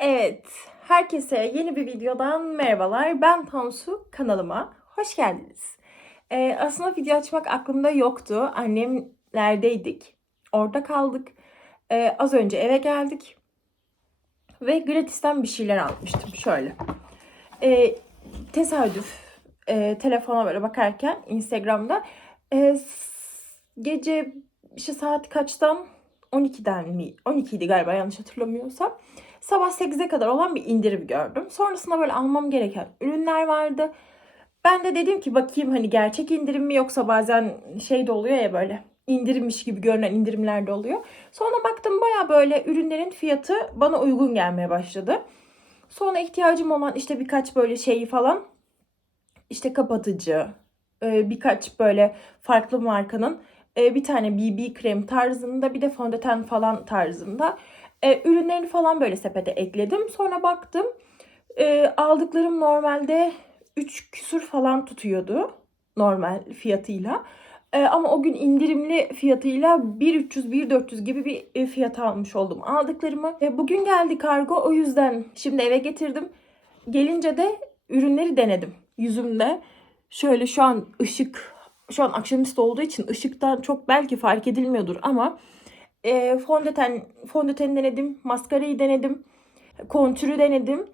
Evet, herkese yeni bir videodan merhabalar. Ben Tansu, kanalıma hoş geldiniz. Ee, aslında video açmak aklımda yoktu. Annemlerdeydik. Orada kaldık. Ee, az önce eve geldik. Ve gratisten bir şeyler almıştım. Şöyle. Ee, tesadüf e, telefona böyle bakarken Instagram'da e, gece işte saat kaçtan 12'den mi? 12 idi galiba yanlış hatırlamıyorsam. Sabah 8'e kadar olan bir indirim gördüm. Sonrasında böyle almam gereken ürünler vardı. Ben de dedim ki bakayım hani gerçek indirim mi yoksa bazen şey de oluyor ya böyle indirimmiş gibi görünen indirimler de oluyor. Sonra baktım baya böyle ürünlerin fiyatı bana uygun gelmeye başladı. Sonra ihtiyacım olan işte birkaç böyle şeyi falan işte kapatıcı, e, birkaç böyle farklı markanın e, bir tane BB krem tarzında bir de fondöten falan tarzında e, ürünlerini falan böyle sepete ekledim. Sonra baktım e, aldıklarım normalde 3 küsür falan tutuyordu normal fiyatıyla. E, ama o gün indirimli fiyatıyla 1300-1400 gibi bir e, fiyat almış oldum aldıklarımı. E, bugün geldi kargo o yüzden şimdi eve getirdim. Gelince de ürünleri denedim yüzümde. Şöyle şu an ışık şu an akşamüstü olduğu için ışıktan çok belki fark edilmiyordur ama e, fondöten fondöteni denedim, maskarayı denedim, kontürü denedim.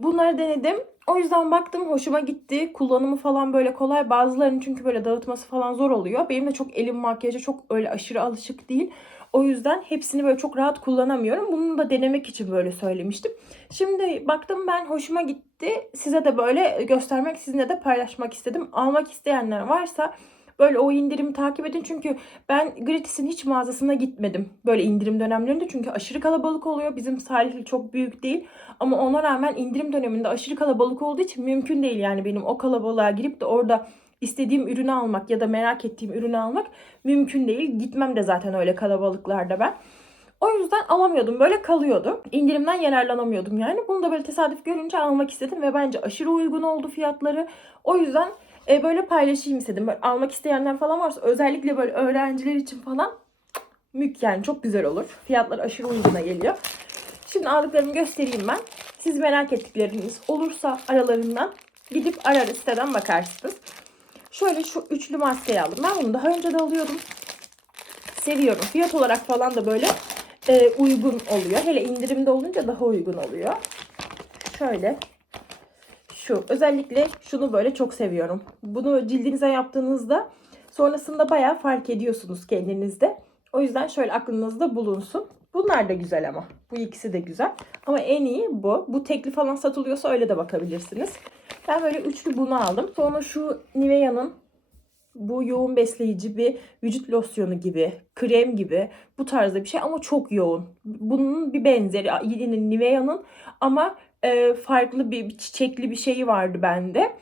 Bunları denedim. O yüzden baktım hoşuma gitti. Kullanımı falan böyle kolay. Bazılarının çünkü böyle dağıtması falan zor oluyor. Benim de çok elim makyaja çok öyle aşırı alışık değil. O yüzden hepsini böyle çok rahat kullanamıyorum. Bunu da denemek için böyle söylemiştim. Şimdi baktım ben hoşuma gitti. Size de böyle göstermek, sizinle de paylaşmak istedim. Almak isteyenler varsa böyle o indirimi takip edin. Çünkü ben Gratis'in hiç mağazasına gitmedim. Böyle indirim dönemlerinde. Çünkü aşırı kalabalık oluyor. Bizim Salihli çok büyük değil. Ama ona rağmen indirim döneminde aşırı kalabalık olduğu için mümkün değil yani benim o kalabalığa girip de orada istediğim ürünü almak ya da merak ettiğim ürünü almak mümkün değil. Gitmem de zaten öyle kalabalıklarda ben. O yüzden alamıyordum. Böyle kalıyordu. İndirimden yararlanamıyordum yani. Bunu da böyle tesadüf görünce almak istedim ve bence aşırı uygun oldu fiyatları. O yüzden e, böyle paylaşayım istedim. Böyle almak isteyenler falan varsa özellikle böyle öğrenciler için falan mük yani çok güzel olur. Fiyatlar aşırı uyguna geliyor. Şimdi aldıklarımı göstereyim ben. Siz merak ettikleriniz olursa aralarından gidip ararız siteden bakarsınız. Şöyle şu üçlü maskeyi aldım. Ben bunu daha önce de alıyordum. Seviyorum. Fiyat olarak falan da böyle e, uygun oluyor. Hele indirimde olunca daha uygun oluyor. Şöyle şu. Özellikle şunu böyle çok seviyorum. Bunu cildinize yaptığınızda sonrasında bayağı fark ediyorsunuz kendinizde. O yüzden şöyle aklınızda bulunsun. Bunlar da güzel ama. Bu ikisi de güzel. Ama en iyi bu. Bu tekli falan satılıyorsa öyle de bakabilirsiniz. Ben böyle üçlü bunu aldım. Sonra şu Nivea'nın bu yoğun besleyici bir vücut losyonu gibi, krem gibi bu tarzda bir şey ama çok yoğun. Bunun bir benzeri yine Nivea'nın ama e, farklı bir, çiçekli bir şeyi vardı bende.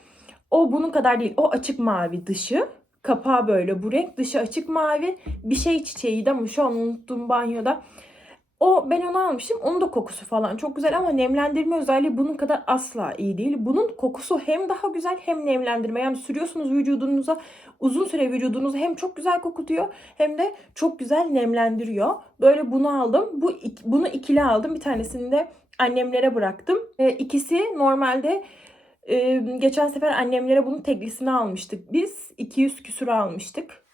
O bunun kadar değil. O açık mavi dışı. Kapağı böyle bu renk. Dışı açık mavi. Bir şey çiçeğiydi ama şu an unuttum banyoda. O ben onu almıştım. Onun da kokusu falan çok güzel ama nemlendirme özelliği bunun kadar asla iyi değil. Bunun kokusu hem daha güzel hem nemlendirme. Yani sürüyorsunuz vücudunuza uzun süre vücudunuzu hem çok güzel kokutuyor hem de çok güzel nemlendiriyor. Böyle bunu aldım. Bu bunu ikili aldım. Bir tanesini de annemlere bıraktım. E, ikisi normalde e, geçen sefer annemlere bunun teklisini almıştık. Biz 200 küsür almıştık.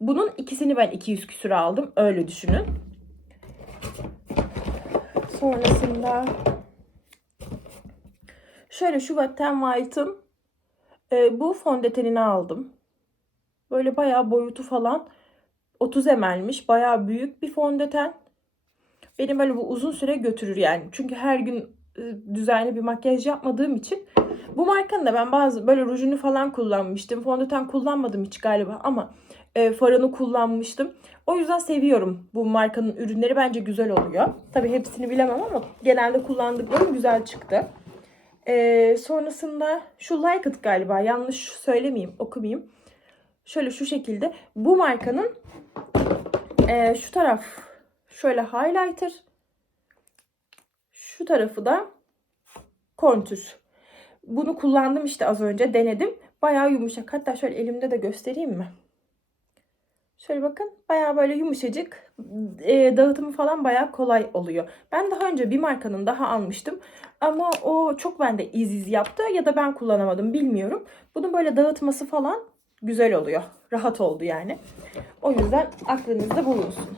Bunun ikisini ben 200 küsür aldım. Öyle düşünün. Sonrasında şöyle şu Wet n White'ın e, bu fondötenini aldım. Böyle bayağı boyutu falan 30 ml'miş. Bayağı büyük bir fondöten. Benim böyle bu uzun süre götürür yani. Çünkü her gün e, düzenli bir makyaj yapmadığım için. Bu markanın da ben bazı böyle rujunu falan kullanmıştım. Fondöten kullanmadım hiç galiba ama e, farını kullanmıştım. O yüzden seviyorum bu markanın ürünleri. Bence güzel oluyor. Tabii hepsini bilemem ama genelde kullandıklarım güzel çıktı. E, sonrasında şu Like It galiba. Yanlış söylemeyeyim, okumayayım. Şöyle şu şekilde. Bu markanın e, şu taraf şöyle highlighter. Şu tarafı da kontür. Bunu kullandım işte az önce denedim. Bayağı yumuşak. Hatta şöyle elimde de göstereyim mi? Şöyle bakın bayağı böyle yumuşacık e, dağıtımı falan bayağı kolay oluyor. Ben daha önce bir markanın daha almıştım ama o çok bende iz iz yaptı ya da ben kullanamadım bilmiyorum. Bunun böyle dağıtması falan güzel oluyor. Rahat oldu yani. O yüzden aklınızda bulunsun.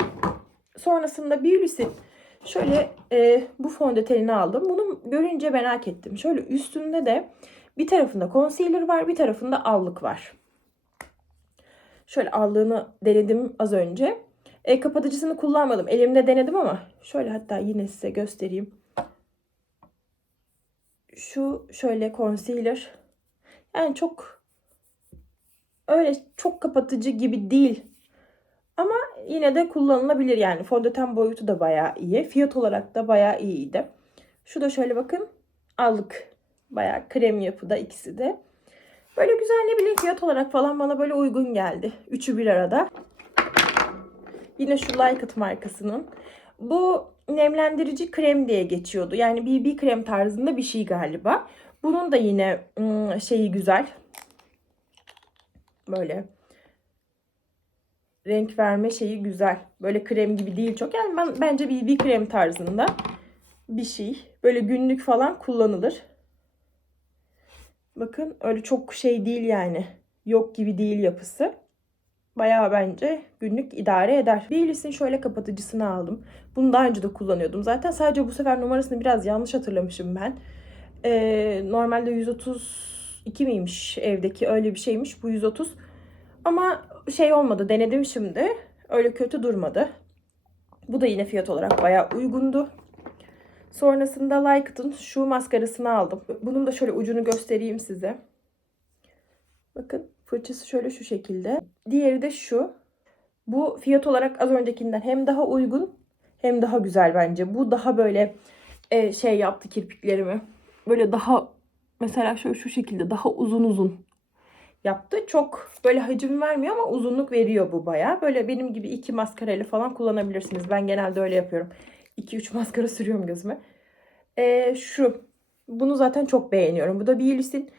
Sonrasında Beulis'in şöyle e, bu fondötenini aldım. Bunu görünce merak ettim. Şöyle üstünde de bir tarafında concealer var bir tarafında allık var. Şöyle allığını denedim az önce. E, kapatıcısını kullanmadım. Elimde denedim ama şöyle hatta yine size göstereyim. Şu şöyle concealer. Yani çok öyle çok kapatıcı gibi değil. Ama yine de kullanılabilir yani. Fondöten boyutu da bayağı iyi. Fiyat olarak da bayağı iyiydi. Şu da şöyle bakın. Allık. Bayağı krem yapıda ikisi de. Böyle güzel ne bileyim fiyat olarak falan bana böyle uygun geldi. Üçü bir arada. Yine şu Lycat markasının. Bu nemlendirici krem diye geçiyordu. Yani BB krem tarzında bir şey galiba. Bunun da yine ım, şeyi güzel. Böyle renk verme şeyi güzel. Böyle krem gibi değil çok. Yani ben bence BB krem tarzında bir şey. Böyle günlük falan kullanılır. Bakın öyle çok şey değil yani. Yok gibi değil yapısı. Bayağı bence günlük idare eder. Baileys'in şöyle kapatıcısını aldım. Bunu daha önce de kullanıyordum. Zaten sadece bu sefer numarasını biraz yanlış hatırlamışım ben. Ee, normalde 132 miymiş evdeki öyle bir şeymiş. Bu 130. Ama şey olmadı denedim şimdi. Öyle kötü durmadı. Bu da yine fiyat olarak bayağı uygundu. Sonrasında Lycat'ın şu maskarasını aldım. Bunun da şöyle ucunu göstereyim size. Bakın fırçası şöyle şu şekilde. Diğeri de şu. Bu fiyat olarak az öncekinden hem daha uygun hem daha güzel bence. Bu daha böyle e, şey yaptı kirpiklerimi. Böyle daha mesela şöyle şu şekilde daha uzun uzun yaptı. Çok böyle hacim vermiyor ama uzunluk veriyor bu baya. Böyle benim gibi iki maskarayla falan kullanabilirsiniz. Ben genelde öyle yapıyorum. 2-3 maskara sürüyorum gözüme. Ee, şu. Bunu zaten çok beğeniyorum. Bu da Bielis'in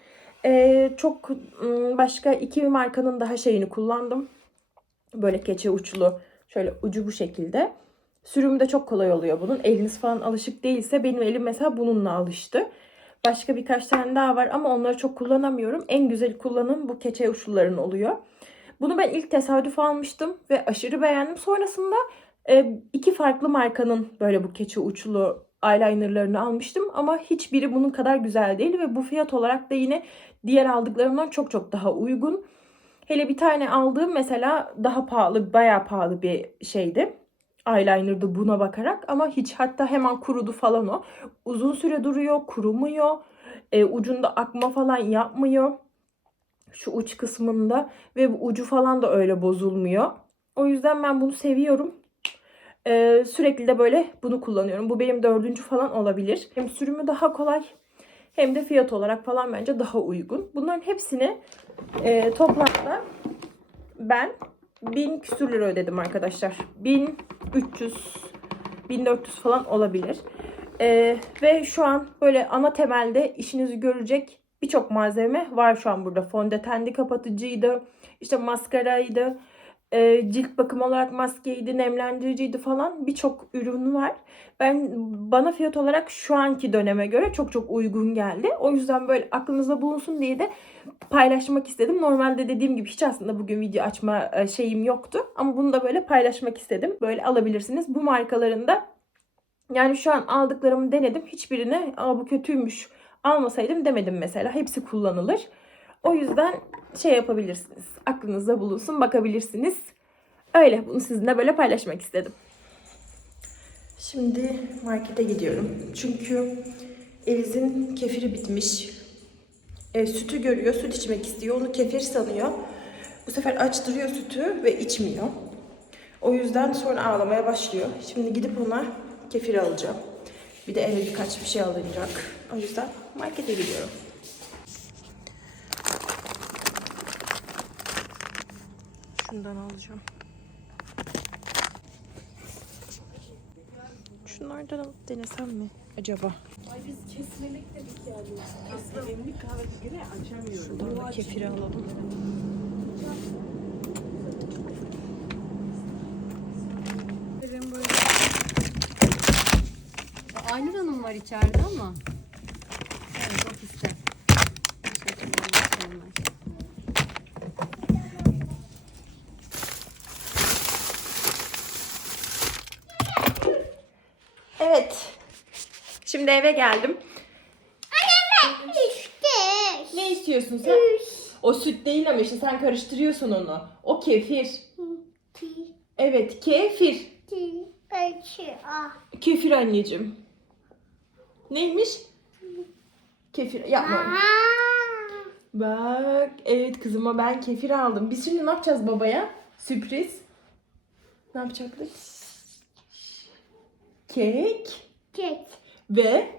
ee, çok ım, başka iki markanın daha şeyini kullandım. Böyle keçe uçlu. Şöyle ucu bu şekilde. Sürümü de çok kolay oluyor bunun. Eliniz falan alışık değilse benim elim mesela bununla alıştı. Başka birkaç tane daha var ama onları çok kullanamıyorum. En güzel kullanım bu keçe uçluların oluyor. Bunu ben ilk tesadüf almıştım ve aşırı beğendim. Sonrasında e, iki farklı markanın böyle bu keçe uçlu eyelinerlarını almıştım ama hiçbiri bunun kadar güzel değil ve bu fiyat olarak da yine diğer aldıklarımdan çok çok daha uygun. Hele bir tane aldığım mesela daha pahalı, bayağı pahalı bir şeydi. Eyeliner'dı buna bakarak ama hiç hatta hemen kurudu falan o. Uzun süre duruyor, kurumuyor. E, ucunda akma falan yapmıyor. Şu uç kısmında ve bu ucu falan da öyle bozulmuyor. O yüzden ben bunu seviyorum. Ee, sürekli de böyle bunu kullanıyorum. Bu benim dördüncü falan olabilir. Hem sürümü daha kolay hem de fiyat olarak falan bence daha uygun. Bunların hepsini e, toplamda ben 1000 küsür lira ödedim arkadaşlar. 1300 1400 falan olabilir. Ee, ve şu an böyle ana temelde işinizi görecek birçok malzeme var şu an burada. Fondötendi kapatıcıydı, işte maskaraydı, e, cilt bakım olarak maskeydi, nemlendiriciydi falan birçok ürün var. Ben bana fiyat olarak şu anki döneme göre çok çok uygun geldi. O yüzden böyle aklınızda bulunsun diye de paylaşmak istedim. Normalde dediğim gibi hiç aslında bugün video açma e, şeyim yoktu. Ama bunu da böyle paylaşmak istedim. Böyle alabilirsiniz. Bu markalarında yani şu an aldıklarımı denedim. Hiçbirine Aa, bu kötüymüş almasaydım demedim mesela. Hepsi kullanılır. O yüzden şey yapabilirsiniz. Aklınızda bulunsun, bakabilirsiniz. Öyle bunu sizinle böyle paylaşmak istedim. Şimdi markete gidiyorum. Çünkü Eliz'in kefiri bitmiş. E, sütü görüyor, süt içmek istiyor. Onu kefir sanıyor. Bu sefer açtırıyor sütü ve içmiyor. O yüzden sonra ağlamaya başlıyor. Şimdi gidip ona kefir alacağım. Bir de eve birkaç bir şey alınacak. O yüzden markete gidiyorum. şundan alacağım. Şunlardan alıp denesem mi acaba? Ay biz kesmelik dedik şey yani. Aslında demlik kahve güne açamıyorum. Şuradan da kefiri alalım. Aynur Hanım var içeride ama. Evet, ofiste. Şimdi eve geldim. Ne istiyorsun sen? O süt değil ama işte sen karıştırıyorsun onu. O kefir. Evet kefir. Kefir anneciğim. Neymiş? Kefir. Yapma. Bak evet kızıma ben kefir aldım. Biz şimdi ne yapacağız babaya? Sürpriz. Ne yapacaktık? Kek ve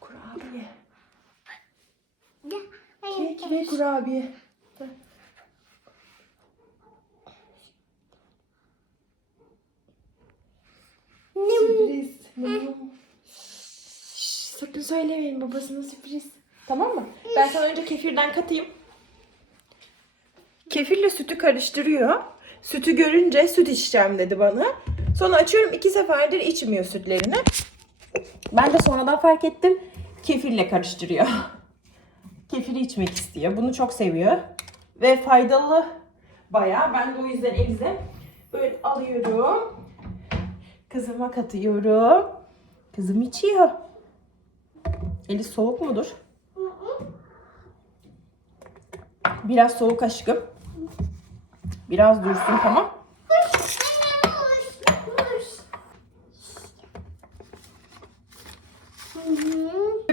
kurabiye. Kek ve kurabiye. Sürpriz. Şşş, sakın söylemeyin babasına sürpriz. Tamam mı? Ben sana önce kefirden katayım. Kefirle sütü karıştırıyor. Sütü görünce süt içeceğim dedi bana. Sonra açıyorum iki seferdir içmiyor sütlerini. Ben de sonradan fark ettim. Kefirle karıştırıyor. Kefiri içmek istiyor. Bunu çok seviyor. Ve faydalı bayağı. Ben de o yüzden elize böyle alıyorum. Kızıma katıyorum. Kızım içiyor. Eli soğuk mudur? Biraz soğuk aşkım. Biraz dursun tamam.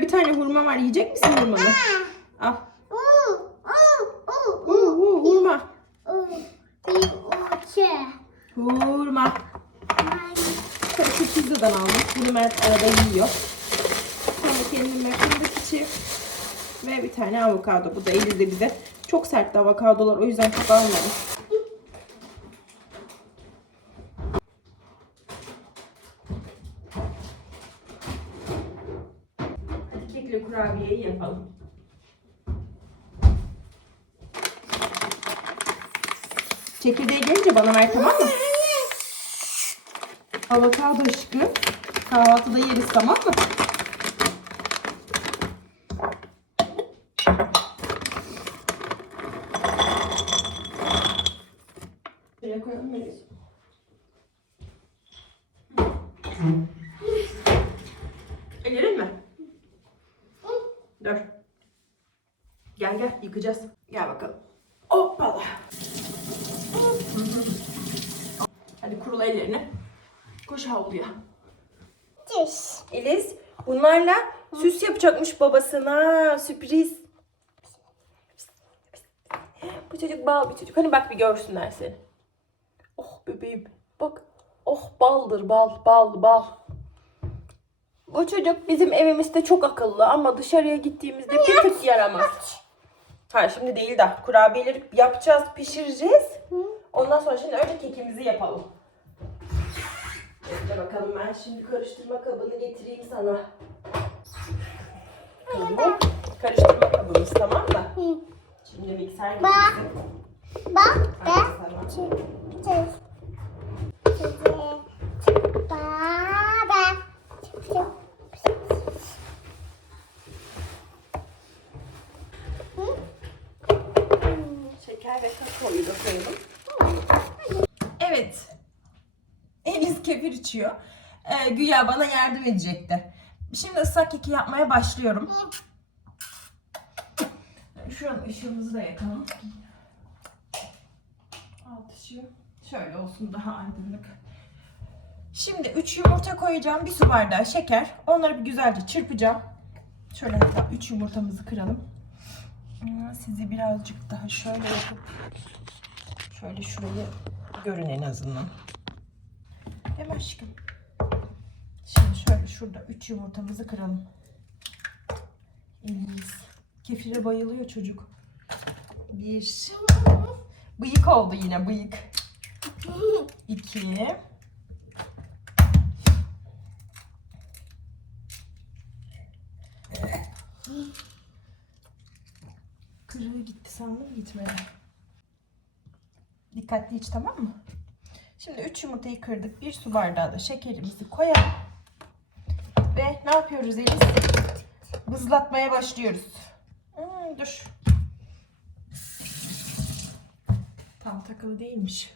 Bir tane hurma var. Yiyecek misin hurmanı? Al. Hu, hu, hurma. Hurma. Karışık pizzadan aldım. Bunu Mert arada yiyor. Sonra kendime içi ve bir tane avokado. Bu da Eliz'de bize. Çok sertti avokadolar. O yüzden çok almadım. Kekle kurabiyeyi yapalım. Çekirdeği gelince bana ver tamam mı? Avokado aşkı. Kahvaltıda yeriz tamam mı? Şuraya koyalım Melis. Ellerin mi? Dur. Gel yıkacağız. Gel bakalım. Hoppala. Hadi kurula ellerini. Koş havluya. Eliz bunlarla süs yapacakmış babasına. Sürpriz. Bu çocuk bal bir çocuk. Hani bak bir görsünler seni. Oh bebeğim. Bak. Oh baldır bal bal bal. Bu çocuk bizim evimizde çok akıllı ama dışarıya gittiğimizde bir tık yaramaz. Ha şimdi değil de kurabiyeleri yapacağız, pişireceğiz. Ondan sonra şimdi önce kekimizi yapalım. Bekle bakalım ben şimdi karıştırma kabını getireyim sana. Tamam. Karıştırma kabımız tamam mı? Şimdi mikser getirsin. Al sana. Şeker ve kakaoyu da koyalım. Evet. Eliz kefir içiyor. Ee, güya bana yardım edecekti. Şimdi ıslak keki yapmaya başlıyorum. Şuranın ışığımızı da yakalım. Alt ışığı şöyle olsun daha aydınlık. Şimdi 3 yumurta koyacağım. Bir su bardağı şeker. Onları bir güzelce çırpacağım. Şöyle hatta 3 yumurtamızı kıralım. Hmm, Sizi birazcık daha şöyle yapıp şöyle şurayı görün en azından. Mi aşkım? Şimdi şöyle şurada 3 yumurtamızı kıralım. Elimiz. Kefire bayılıyor çocuk. Bir. Bıyık oldu yine bıyık. İki. Kırığı gitti sandım gitmedi. Dikkatli iç tamam mı? Şimdi 3 yumurtayı kırdık. Bir su bardağı da şekerimizi koyalım. Ve ne yapıyoruz Elif? Bızlatmaya başlıyoruz. Hmm, dur. Tam takılı değilmiş.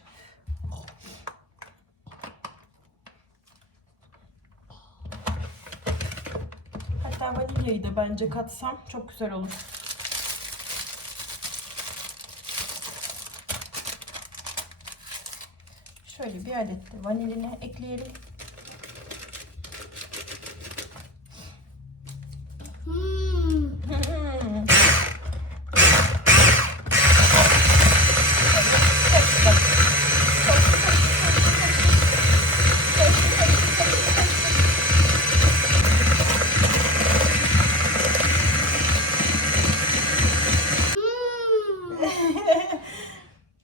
Hatta vanilyayı da bence katsam çok güzel olur. Şöyle bir adet de vanilini ekleyelim. Hmm.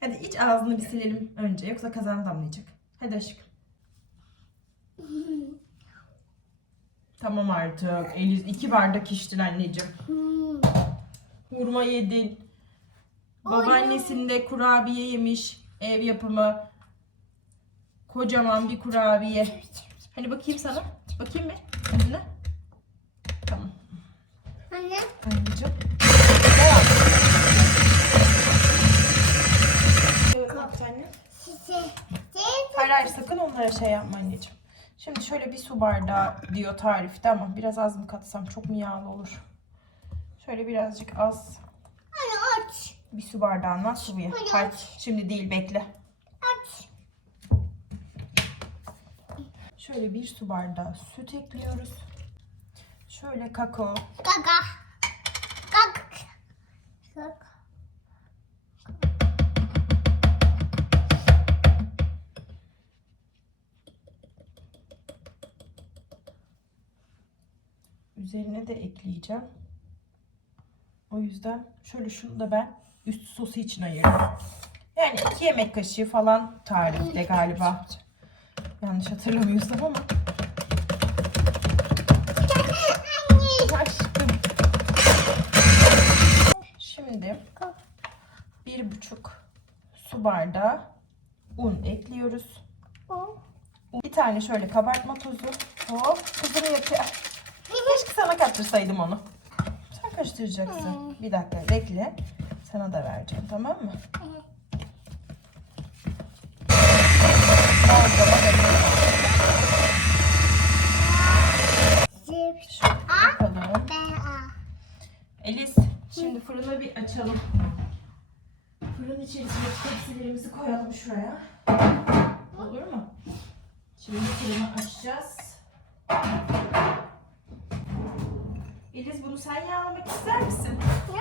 Hadi iç ağzını bir silelim önce yoksa kazan damlayacak. Hadi aşkım. Tamam artık. Eliz iki bardak içtin anneciğim. Hurma yedin. Babaannesinde kurabiye yemiş. Ev yapımı. Kocaman bir kurabiye. Hani bakayım sana. Bakayım mı? Yüzüne. Tamam. Anne. Anneciğim. Yaptı anne? Hayır hayır sakın onlara şey yapma anneciğim. Şimdi şöyle bir su bardağı diyor tarifte ama biraz az mı katsam çok mu yağlı olur? Şöyle birazcık az Anne aç. bir su bardağından sıvıya. Hadi Hayır aç. şimdi değil bekle. Aç. Şöyle bir su bardağı süt ekliyoruz. Şöyle kakao. Gaga. Üzerine de ekleyeceğim. O yüzden şöyle şunu da ben üst sosu için ayırdım. Yani iki yemek kaşığı falan tarifte galiba. Yanlış hatırlamıyorsam ama. Aşkım. Şimdi bir buçuk su bardağı un ekliyoruz. Bir tane şöyle kabartma tozu. Hop kızım yapıyor. Keşke sana kattırsaydım onu. Sen karıştıracaksın. Bir dakika bekle. Sana da vereceğim tamam mı? A. Elis şimdi fırını bir açalım. Fırın içerisine tepsilerimizi koyalım şuraya. Olur mu? Şimdi fırını açacağız. Elis bunu sen yağlamak ister misin? Ne?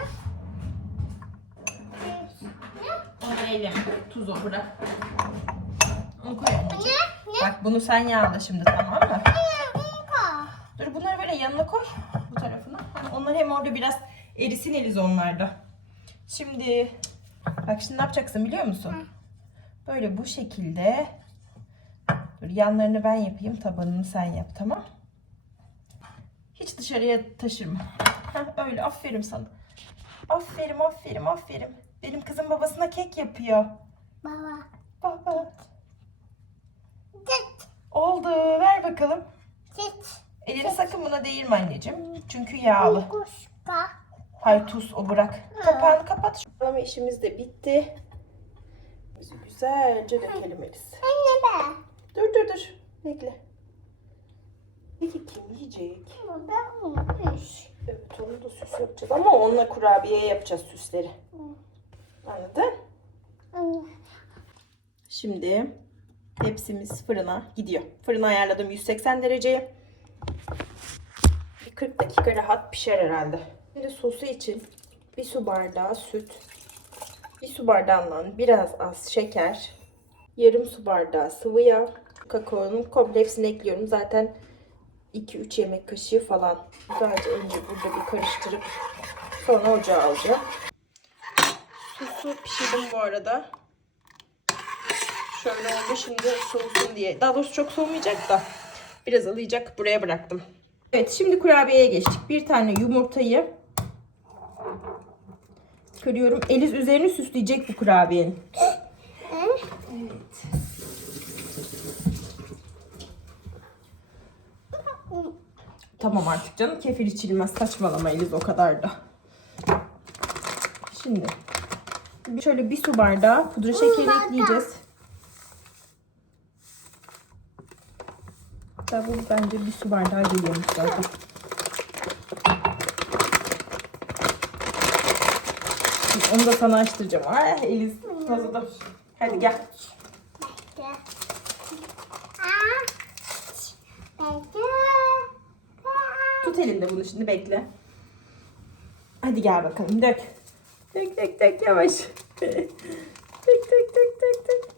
Onu elim. Tuz o bırak. Onu koy anneciğim. Ne? Ne? Bak bunu sen yağla şimdi tamam mı? Dur bunları böyle yanına koy. Bu tarafına. Hani Onlar hem orada biraz erisin Eliz onlarda. Şimdi bak şimdi ne yapacaksın biliyor musun? Böyle bu şekilde. Dur yanlarını ben yapayım. Tabanını sen yap tamam? Hiç dışarıya taşırma. Heh, öyle aferin sana. Aferin aferin aferin. Benim kızım babasına kek yapıyor. Baba. Baba. Git. Oldu. Ver bakalım. Git. Elini sakın buna değirme anneciğim. Çünkü yağlı. Kuşka. Hayır tuz o bırak. Kapağını kapat. Ama işimiz de bitti. Biz güzelce dökelim Elis. Anne be. Dur dur dur. Bekle. Peki kim yiyecek? Ben unutmuş. Evet onu da süs yapacağız ama onunla kurabiye yapacağız süsleri. Anladın? Şimdi tepsimiz fırına gidiyor. Fırına ayarladım 180 dereceye. Bir 40 dakika rahat pişer herhalde. Şimdi sosu için bir su bardağı süt, bir su bardağından biraz az şeker, yarım su bardağı sıvı yağ, kakaonun komple hepsini ekliyorum. Zaten 2-3 yemek kaşığı falan. Güzelce önce burada bir karıştırıp sonra ocağa alacağım. Sosu pişirdim bu arada. Şöyle oldu şimdi soğusun diye. Daha doğrusu çok soğumayacak da biraz ılıyacak. Buraya bıraktım. Evet şimdi kurabiyeye geçtik. Bir tane yumurtayı kırıyorum. Eliz üzerini süsleyecek bu kurabiyenin. Evet. Tamam artık canım. Kefir içilmez. Saçmalama Eliz o kadar da. Şimdi şöyle bir su bardağı pudra şekeri ekleyeceğiz. Hatta bu bence bir su bardağı geliyormuş zaten. Onu da sana açtıracağım. Ay Eliz fazla Hadi gel. Bekle. Aa. Bekle. Tut elinde bunu şimdi bekle. Hadi gel bakalım dök. Dök dök dök yavaş. dök dök dök dök dök.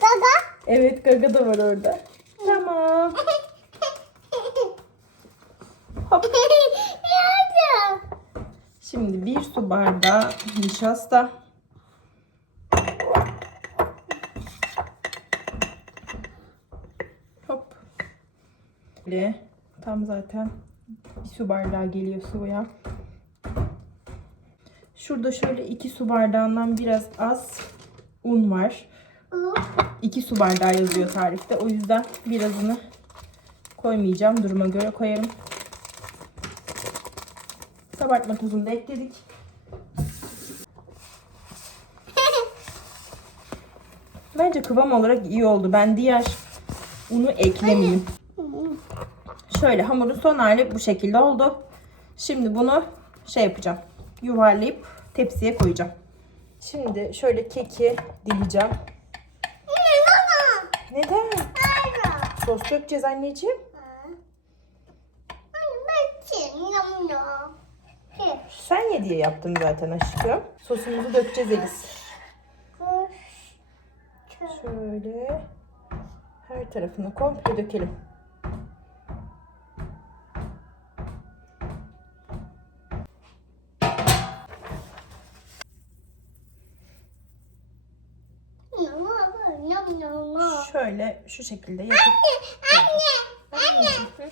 Gaga. evet gaga da var orada. Tamam. Hop. Şimdi bir su bardağı nişasta. Hop. Böyle tam zaten bir su bardağı geliyor sıvıya. Şurada şöyle iki su bardağından biraz az un var. 2 su bardağı yazıyor tarifte. O yüzden birazını koymayacağım. Duruma göre koyarım. Kabartma tozunu da ekledik. Bence kıvam olarak iyi oldu. Ben diğer unu eklemeyeyim. Şöyle hamurun son hali bu şekilde oldu. Şimdi bunu şey yapacağım. Yuvarlayıp tepsiye koyacağım. Şimdi şöyle keki dileyeceğim. Neden? Sos dökeceğiz anneciğim. Sen ye diye yaptım zaten aşkım. Sosumuzu dökeceğiz Elis. Şöyle her tarafını komple dökelim. Şöyle şu şekilde yapıp Anneciğim, hı.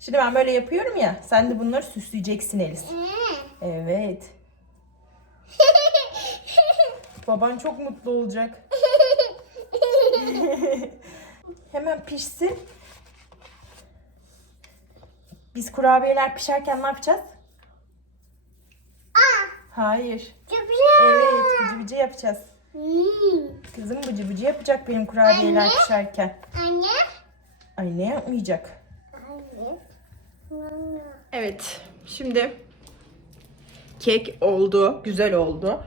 Şimdi ben böyle yapıyorum ya. Sen de bunları süsleyeceksin Elis. Evet. Baban çok mutlu olacak. Hemen pişsin. Biz kurabiyeler pişerken ne yapacağız? Hayır. Evet, bıcı bıcı yapacağız. Kızım bıcı bıcı yapacak benim kurabiyeler Anne. pişerken. Anne. Ay ne yapmayacak? Anne. Evet, şimdi kek oldu, güzel oldu.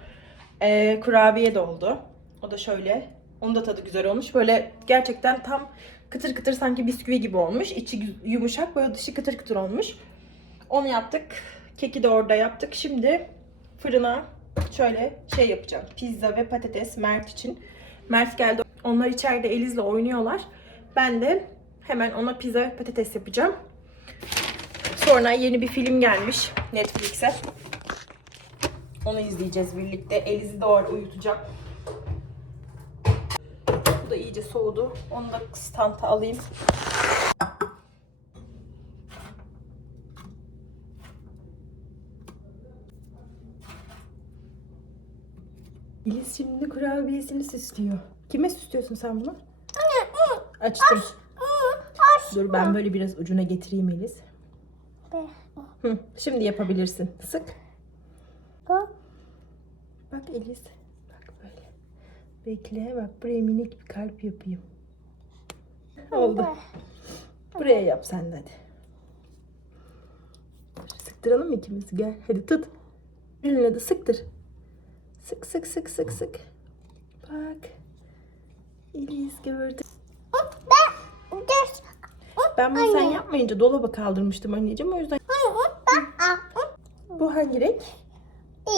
Ee, kurabiye de oldu. O da şöyle, onun da tadı güzel olmuş. Böyle gerçekten tam kıtır kıtır sanki bisküvi gibi olmuş. İçi yumuşak, böyle dışı kıtır kıtır olmuş. Onu yaptık. Keki de orada yaptık. Şimdi fırına şöyle şey yapacağım. Pizza ve patates Mert için. Mert geldi. Onlar içeride Eliz'le oynuyorlar. Ben de hemen ona pizza ve patates yapacağım. Sonra yeni bir film gelmiş Netflix'e. Onu izleyeceğiz birlikte. Eliz'i de orada uyutacağım. Bu da iyice soğudu. Onu da stanta alayım. Eliz şimdi kurabiyesini süslüyor. Kime süslüyorsun sen bunu? Açtım. Dur ben böyle biraz ucuna getireyim Eliz. Hı, şimdi yapabilirsin. Sık. Bak Eliz. Bak böyle. Bekle bak buraya minik bir kalp yapayım. Oldu. Buraya yap sen de hadi. Sıktıralım ikimiz? Gel hadi tut. Eline de sıktır. Sık sık sık sık sık. Bak. Eliz gördü. Ben bunu sen yapmayınca dolaba kaldırmıştım anneciğim o yüzden. Bu hangi renk?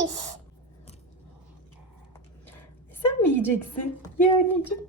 İş. Sen mi yiyeceksin? Ye anneciğim.